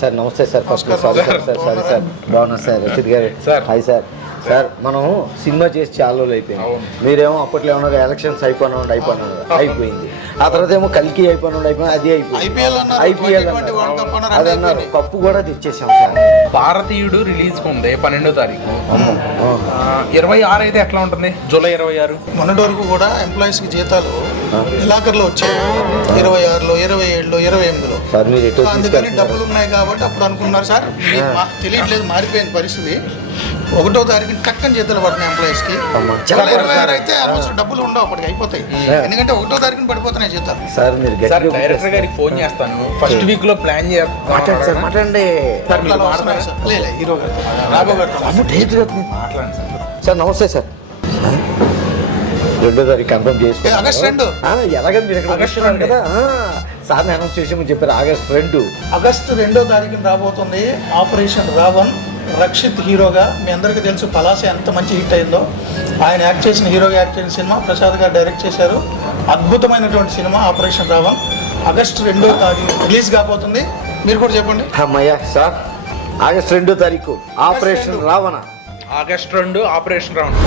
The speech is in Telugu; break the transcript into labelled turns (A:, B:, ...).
A: సార్ నమస్తే sir first sorry sir sir. Sorry sir బాగున్నా సార్ రషీద్ గారు.
B: సార్.
A: Hi sir. సార్ మనం సినిమా చేసి చాలా రోజులు అయిపోయింది. మీరేమో అప్పట్లో ఏమన్నా ఎలక్షన్స్ అయిపోయినా అయిపోయినా అయిపోయింది. ఆ తర్వాత ఏమో కలికి అయిపోయినా అయిపోయినా అది అయిపోయింది. ఐపీఎల్
C: T20 World Cup అన్నారు,
A: అది
C: అన్నీ
A: అన్నారు. కప్పు కూడా తెచ్చేసాం సార్.
B: భారతీయుడు రిలీజ్ ఉంది పన్నెండో తారీఖు. ఇరవై ఆరు అయితే ఎట్లా ఉంటుంది? జూలై ఇరవై ఆరు.
C: మొన్నటి వరకు కూడా ఎంప్లాయీస్కి జీతాలు నెలాఖరులో వచ్చాయి. ఇరవై ఆరులో ఇరవై ఇరవై ఎనిమిదిలో. అందుకని డబ్బులు ఉన్నాయి కాబట్టి అప్పుడు అనుకున్నారు సార్. తెలియట్లేదు మారిపోయింది పరిస్థితి. ఒకటో తారీఖు టక్కని జీతాలు పడుతున్నాయి ఎంప్లాయీస్కి.
A: అమ్మా.
C: జూలై ఇరవై ఆరు అయితే ఆల్మోస్ట్ డబ్బులు ఉండవు అప్పటికి అయిపోతాయి. ఎందుకంటే ఒకటో తారీఖున పడిపోతున్నాయి జీతాలు
A: సార్ మీరు
B: డైరెక్టర్ గారికి ఫోన్ చేస్తాను. ఫస్ట్ వీక్లో ప్లాన్
A: మాట్లాడండి. సార్
B: చేస్తాను
A: మాట్లాడండి
B: సార్.
C: లే, హీరో గారు.
B: మాట్లాడండి సార్.
A: సార్ నమస్తే సార్. రెండో తారీఖు కన్ఫర్మ్ చేసుకో ఎలాగ మీరు
B: రెండు.
A: కదా? సార్ అనౌన్స్ చేసామని చెప్పారు ఆగస్ట్ రెండు.
C: ఆగస్టు రెండో తారీఖున రాబోతుంది ఆపరేషన్ రావణ్ రక్షిత్ హీరోగా. మీ అందరికీ తెలుసు పలాస ఎంత మంచి హిట్ అయిందో. ఆయన యాక్ట్ చేసిన హీరోగా యాక్ట్ చేసిన సినిమా ప్రసాద్ గారు డైరెక్ట్ చేశారు. అద్భుతమైనటువంటి సినిమా ఆపరేషన్ రావణ్. ఆగస్టు రెండో తారీఖు రిలీజ్ కాబోతుంది. మీరు కూడా చెప్పండి.
A: అమ్మయ్య సార్ ఆగస్ట్ రెండో తారీఖు ఆపరేషన్. రావణ.
B: ఆగస్ట్ రెండు ఆపరేషన్ రౌండ్